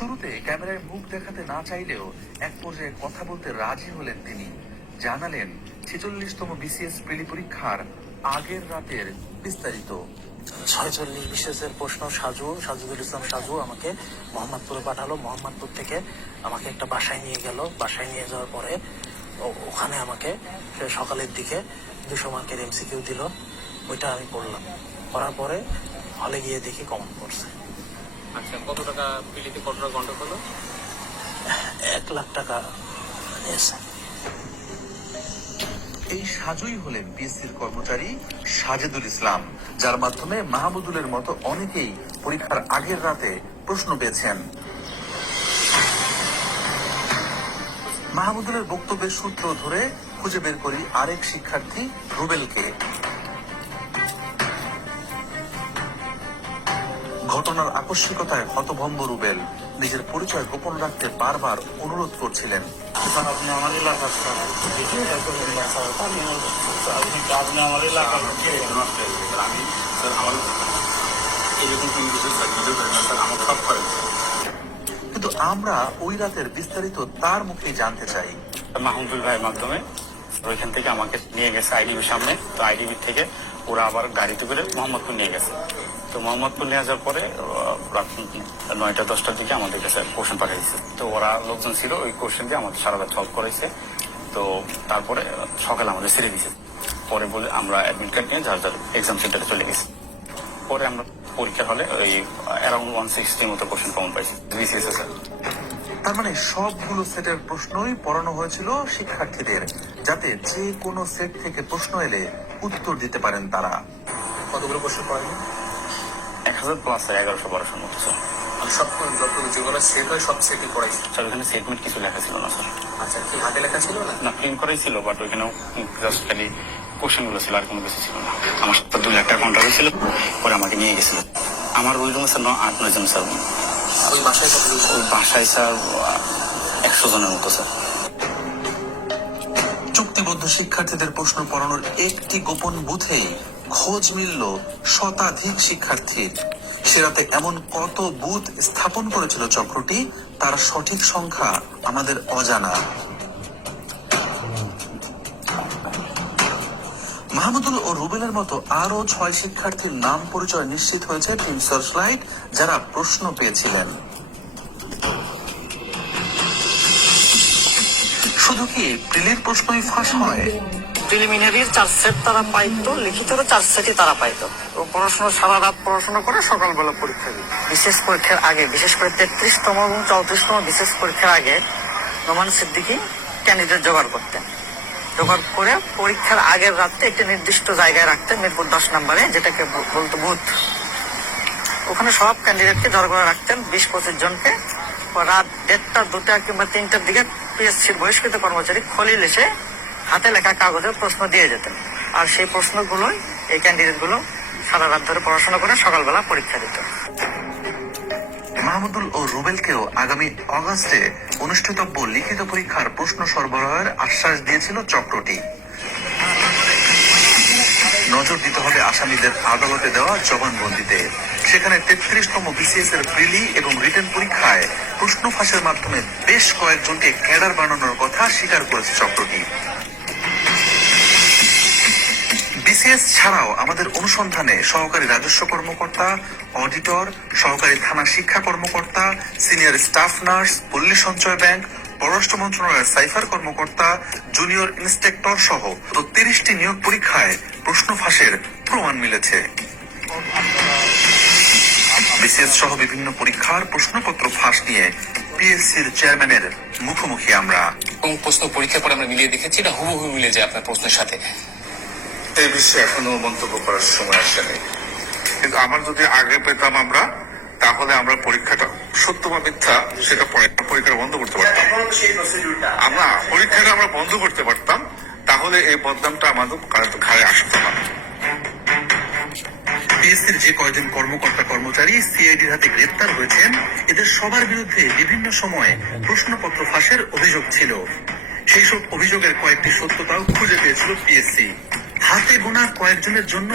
শুরুতে ক্যামেরায় মুখ দেখাতে না চাইলেও এক পর্যায়ে কথা বলতে রাজি হলেন তিনি। জানালেন 46তম বিসিএস প্রিলি পরীক্ষার আগের রাতের বিস্তারিত। 46 বিশেষের প্রশ্ন সাজুদুল ইসলাম সাজু আমাকে মোহাম্মদপুরে পাঠালো। মোহাম্মদপুর থেকে আমাকে একটা বাসায় নিয়ে গেল। বাসায় নিয়ে যাওয়ার পরে ওখানে আমাকে সকালের দিকে 200 মার্কের এমসিকিউ দিল। ওইটা আমি পড়লাম। পড়ার পরে হলে গিয়ে দেখি কমন পড়ছে। আচ্ছা, কত টাকা পিলিতে কত টাকা গন্ডক হলো? 1 লাখ টাকা নিয়েছে। এই সাজুই হলেন পিএসসির কর্মচারী সাজেদুল ইসলাম, যার মাধ্যমে মাহমুদুলের মতো অনেকেই পরীক্ষার আগের রাতে প্রশ্ন পেয়েছেন। মাহমুদুলের বক্তব্যের সূত্র ধরে খুঁজে বের করি আরেক শিক্ষার্থী রুবেলকে। ঘটনার আকস্মিকতায় হতভম্ব রুবেল নিজের পরিচয় গোপন রাখতে বারবার অনুরোধ করছিলেন। আপনি আমার এলাকার কিন্তু আমরা ওই রাতের বিস্তারিত তার মুখেই জানতে চাই। মাহমুদুল ভাইয়ের মাধ্যমে ওইখান থেকে আমাকে নিয়ে গেছে আইডিবির সামনে। তো আইডিবি থেকে ওরা আবার গাড়িতে করে মোহাম্মদপুর নিয়ে গেছে। তো মোহাম্মদপুর নিয়ে যাওয়ার পরে রাত 9টা-10টার দিকে আমাদের কাছে কোশ্চেন পাঠিয়েছে। তো ওরা লোকজন ছিল, ওই কোশ্চেন দিয়ে আমাদের সারা রাত সলভ করেছে। তো তারপরে সকালে আমাদের ছেড়ে দিয়েছে। পরে বলে আমরা অ্যাডমিট কার্ড নিয়ে যার যার এক্সাম সেন্টারে চলে গেছি। পরে আমরা পরীক্ষার হলে ওই অ্যারাউন্ড 160 মতো কোশ্চেন কমন পাইছি বিসিএস এর। তার মানে সবগুলো সেটের প্রশ্নই পড়ানো হয়েছিল শিক্ষার্থীদের, যাতে যে কোনো সেট থেকে প্রশ্ন এলে উত্তর দিতে পারেন তারা। কতগুলো প্রশ্ন পড়েন? 1000+ 1100-1200 মতো স্যার। সব যত যেগুলো সেট হয় সব সেটই পড়াইছে। স্যার ওখানে স্টেটমেন্ট কিছু লেখা ছিল না স্যার। আচ্ছা, কি হাতে লেখা ছিল না? না, প্রিন্ট করাই ছিল, বাট ওইখানেও জাস্ট খালি কোশ্চেন গুলো ছিল, আর কোনো কিছু ছিল না। আমার সাথে 2 লাখ টাকা কন্ট্রাক্ট ছিল। পরে আমাকে নিয়ে গেছিল। আমার ওই রুমে স্যার 8-9 জন স্যার। ওই বাসায় কত? ওই বাসায় স্যার 100 জনের মতো স্যার। চুক্তিবদ্ধ শিক্ষার্থীদের প্রশ্ন পড়ানোর একটি গোপন বুথেই খোঁজ মিলল শতাধিক শিক্ষার্থীর। সেরাতে এমন কত বুথ স্থাপন করেছিল চক্রটি, তার সঠিক সংখ্যা আমাদের অজানা। মাহমুদুল ও রুবেলের মতো আরো 6 শিক্ষার্থীর নাম পরিচয় নিশ্চিত হয়েছে টিম সার্চলাইট, যারা প্রশ্ন পেয়েছিলেন। শুধু কি প্রিলির প্রশ্নই ফাঁস হয়? প্রিলিমিনারির 4 সেট তারা পাইতো, লিখিতরও 4 সেটই তারা পাইতো। পড়াশোনা সারা রাত পড়াশোনা করে সকালবেলা পরীক্ষা দিই। বিশেষ পরীক্ষার আগে, বিশেষ করে 33তম এবং 34তম বিশেষ পরীক্ষার আগে নোমান সিদ্দিকী ক্যান্ডিডেট জোগাড় করতেন। জোগাড় করে পরীক্ষার আগের রাতে একটি নির্দিষ্ট জায়গায় রাখতেন, মিরপুর 10 নম্বরে, যেটাকে বলতো বুথ। ওখানে সব ক্যান্ডিডেটকে জড়ো করে রাখতেন, 20-25 জনকে। রাত 1টা, 2টা কিংবা 3টার দিকে পিএসসির বহিষ্কৃত কর্মচারী খলিল এসে হাতে লেখা কাগজে প্রশ্ন দিয়ে যেতেন। আর সেই প্রশ্নগুলোই এই ক্যান্ডিডেটগুলো সারা রাত ধরে পড়াশোনা করে সকালবেলা পরীক্ষা দিত। মাহমুদুল ও রুবেলকেও আগামী অগাস্টে অনুষ্ঠিতব্য লিখিত পরীক্ষার প্রশ্ন সরবরাহের আশ্বাস দিয়েছিল চক্রটি। নজর দিতে হবে আসামিদের আদালতে দেওয়া জবানবন্দিতে। সেখানে 33তম বিসিএস এর প্রিলি এবং রিটেন পরীক্ষায় প্রশ্ন ফাঁসের মাধ্যমে বেশ কয়েকজনকে ক্যাডার বানানোর কথা স্বীকার করেছে চক্রটি। বিসিএস ছাড়াও আমাদের অনুসন্ধানে সহকারী রাজস্ব কর্মকর্তা, অডিটর, সহকারী থানা শিক্ষা কর্মকর্তা, সিনিয়র স্টাফ নার্স, পল্লী সঞ্চয় ব্যাংক, পররাষ্ট্র মন্ত্রণালয়ের সাইফার কর্মকর্তা, জুনিয়র ইন্সপেক্টর সহ 30টি নিয়োগ পরীক্ষায় প্রশ্ন ফাঁসের প্রমাণ মিলেছে। বিসিএস সহ বিভিন্ন পরীক্ষার প্রশ্নপত্র ফাঁস নিয়ে পিএসসির চেয়ারম্যানের মুখোমুখি আমরা। এবং প্রশ্ন পরীক্ষার পরে আমরা মিলিয়ে দেখেছি, এটা হুবহু মিলে যায় আপনার প্রশ্নের সাথে। এই বিষয়ে এখনো মন্তব্য করার সময় আসেনি, কিন্তু আমার যদি আগে পেতাম আমরা, তাহলে আমরা পরীক্ষাটা সত্য বা মিথ্যা সেটা পরীক্ষা বন্ধ করতে পারতাম। পরীক্ষাটা আমরা বন্ধ করতে পারতাম, তাহলে এই বদনামটা আমাদের ঘাড়ে আসতো না। পিএসসির যে কয়েকজন কর্মকর্তা কর্মচারী সিআইডির হাতে গ্রেপ্তার হয়েছেন, এদের সবার বিরুদ্ধে বিভিন্ন সময়ে প্রশ্নপত্র ফাঁসের অভিযোগ ছিল। সেই সব অভিযোগের কয়েকটি সত্যতাও খুঁজে পেয়েছিল পিএসসি। হাতে গোনা কয়েকজনের জন্য